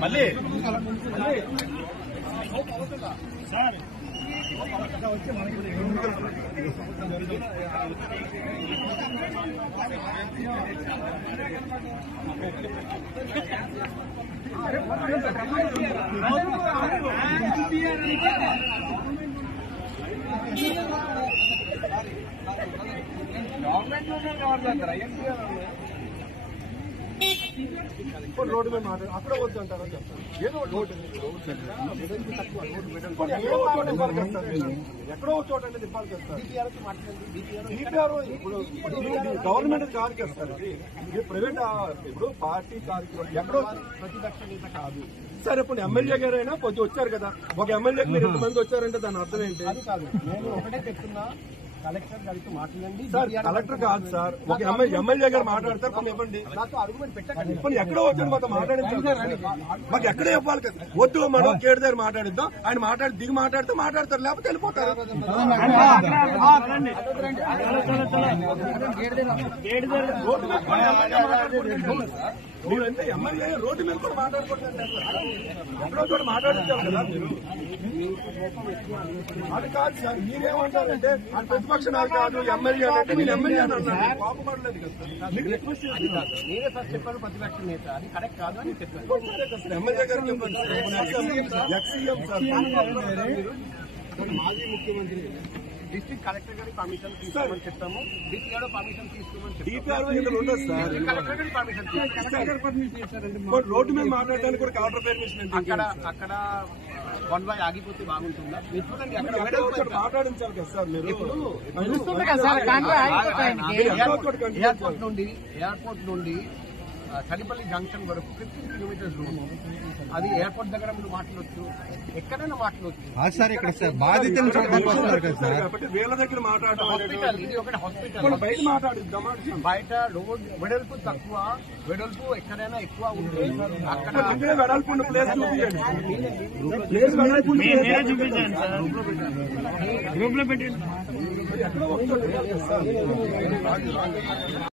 మళ్ళీ రోడ్డు మీద మాట అక్కడ వద్దు అంటారా ఏదో రోడ్డు ఎక్కడో చోట అనేది ఇవ్వాలి కదా ఇప్పుడు గవర్నమెంట్ కాదు కదా సార్ ఇది ప్రైవేట్ ఇప్పుడు పార్టీ కార్యక్రమం ఎక్కడో ప్రతిపక్ష నేత కాదు సార్ ఇప్పుడు ఎమ్మెల్యే గారైనా కొంచెం వచ్చారు కదా ఒక ఎమ్మెల్యేకి మీరు ఎంతమంది వచ్చారంటే దాని అర్థం ఏంటి అది కాదు నేను ఒకటే చెప్తున్నా కలెక్టర్ గారితో మాట్లాడండి సార్ కలెక్టర్ కాదు సార్ ఒక ఎమ్మెల్యే గారు మాట్లాడతారు కొన్ని ఇవ్వండి నాకు అargument పెట్టకండి ఇప్పుడు ఎక్కడో వచ్చాడు మాతో మాట్లాడించారు మాకు ఎక్కడే ఇవ్వాలి కదా వద్దు మనం కేడు దగ్గర మాట్లాడిద్దాం ఆయన మాట్లాడి దిగి మాట్లాడితే మాట్లాడతారు లేకపోతే వెళ్ళిపోతారు మీరంటే ఎమ్మెల్యే రోడ్డు మీద కూడా మాట్లాడుకుంటారు ఎక్కడో చోట మాట్లాడించారు కదా మీరు అది కాదు సార్ మీరేమంటారంటే అది ప్రతిపక్ష నాయకుడు కాదు ఎమ్మెల్యే అంటే నేను ఎమ్మెల్యే అని అన్నాను కోపపడలేదు కదా మీకు రిక్వెస్ట్ చేసి నేనే ఫస్ట్ చెప్పాను ప్రతిపక్ష నేత అది కరెక్ట్ కాదు అని చెప్పాను ఎమ్మెల్యే గారు చెప్పండి ఎక్సీఎం సార్ మాజీ ముఖ్యమంత్రి డిస్ట్రిక్ట్ కలెక్టర్ గారి పర్మిషన్ తీసుకోమని చెప్తాము డిపిఆర్ఓ పర్మిషన్ తీసుకోమని కలెక్టర్ గారి పర్మిషన్ రోడ్డు మీద మాట్లాడడానికి కూడా కలెక్టర్ పర్మిషన్ అక్కడ వన్ వై ఆగిపోతే బాగుంటుందా మీరు చూడండి అక్కడ మాట్లాడించాలి కదా సార్ మీరు ఎయిర్పోర్ట్ నుండి తడిపల్లి జంక్షన్ వరకు 15 కిలోమీటర్స్ రూమ్ అది ఎయిర్పోర్ట్ దగ్గర మీరు మాట్లాడొచ్చు ఎక్కడైనా మాట్లాడొచ్చు సార్ ఇక్కడ సార్ బాధితులు కాబట్టి వీళ్ళ దగ్గర మాట్లాడడం హాస్పిటల్ ఇది ఒకటి హాస్పిటల్ బయట మాట్లాడిద్దాం బయట రోడ్ వెడల్పు తక్కువ వెడల్పు ఎక్కడైనా ఎక్కువ ఉంటుంది అక్కడ వెడల్పు ప్లేస్ చూపించండి గ్రూప్ లో పెట్టండి